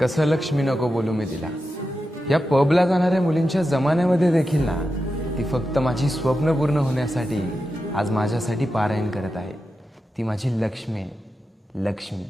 कसं लक्ष्मी नको बोलू मी तिला. या पबला जाणाऱ्या मुलींच्या जमान्यामध्ये देखील ना, ती फक्त माझी स्वप्न पूर्ण होण्यासाठी आज माझ्यासाठी पारायण करत आहे. ती माझी लक्ष्मी आहे, लक्ष्मी.